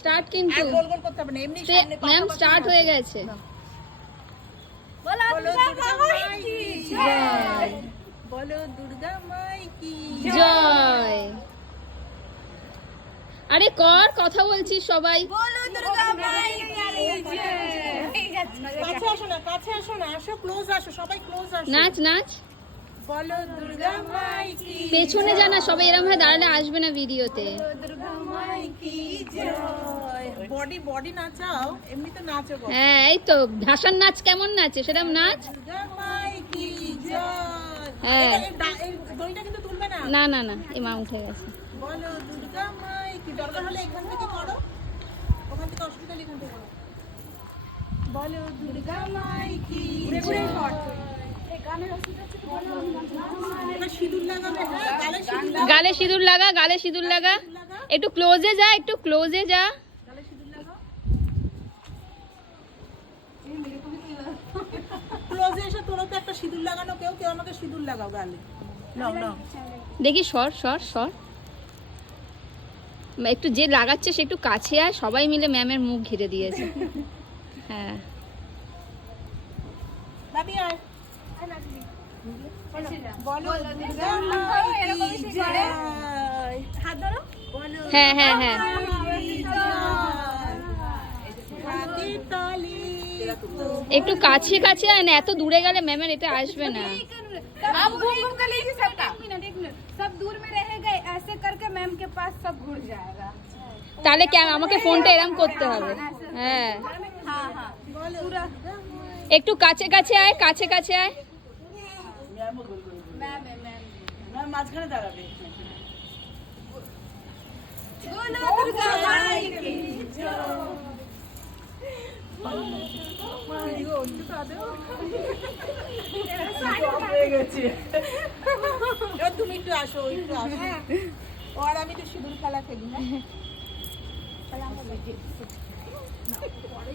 Start কিন্তু গোল গোল করতে হবে না, এমনি সামনে ম্যাম স্টার্ট হয়ে গেছে। বলো দুর্গা মাই কি জয়, বলো দুর্গা মাই কি জয়। আরে কর, কথা বলছিস সবাই। বলো দুর্গা মাই কি জয়। কাছে আসো না, কাছে আসো না, আসো ক্লোজ আসো, সবাই ক্লোজ আসো। নাচ নাচ। বলো দুর্গা মাই কি পেছনে জানা সবাই এরকম ভাবে দাঁড়ালে আসবে না ভিডিওতে। দুর্গা মাই কি জয়। বডি বডি নাচাও, এমনি তো নাচো গো। হ্যাঁ এই তো ভাষার নাচ কেমন নাচে সেরকম নাচ। দুর্গা মাই কি জয়। হ্যাঁ। এই দড়িটা কিন্তু তুলবে না। না না না, এই মা উঠে গেছে। বলো দুর্গা মাই কি, দরকার হলে এখান থেকে করো, ওখান থেকে অসুবিধা নেই, এখান থেকে করো। বলো দুর্গা মাই কি জয়। এবার সিঁদুর লাগাবে, হ্যাঁ গালে সিঁদুর লাগাবে, গালে সিঁদুর লাগা, গালে সিঁদুর লাগা। একটু ক্লোজে যা, একটু ক্লোজে যা। গালে সিঁদুর লাগাও। ক্লোজে এসে তোরা তো একটা সিঁদুর লাগানো, কেউ কেউ আমাকে সিঁদুর লাগাও গালে। নাও নাও। দেখি সর সর সর। একটু যে লাগাচ্ছে সে একটু কাছে আয়, সবাই মিলে ম্যামের মুখ ঘিরে দিয়েছে। হ্যাঁ ভাবি আয়। বলো দুর্গা মাই কি জয়। হাত ধরো। বলো হ্যাঁ হ্যাঁ হ্যাঁ। হাতে তালি তো একটু কাছে কাছে আয় না, এত দূরে গেলে ম্যামের এটা আসবে না। आप घूम घूम कर लीजिए सबका। एक मिनट सब दूर में रहेगा, ऐसे करके मैम के पास सब घुर जाएगा। তাহলে আমাকে ফোনটা এরম করতে হবে। হ্যাঁ हाँ हाँ বলো पूरा একটু কাছে কাছে আয়, কাছে কাছে আয়। मैम है मैम। ম্যাম মাঝখানে দাঁড়াবে। बोलो दुर्गा माई की এবার তুমি একটু আসো, একটু আসো। আর আমি একটু সিঁদুর খেলা খেলি, হ্যাঁ।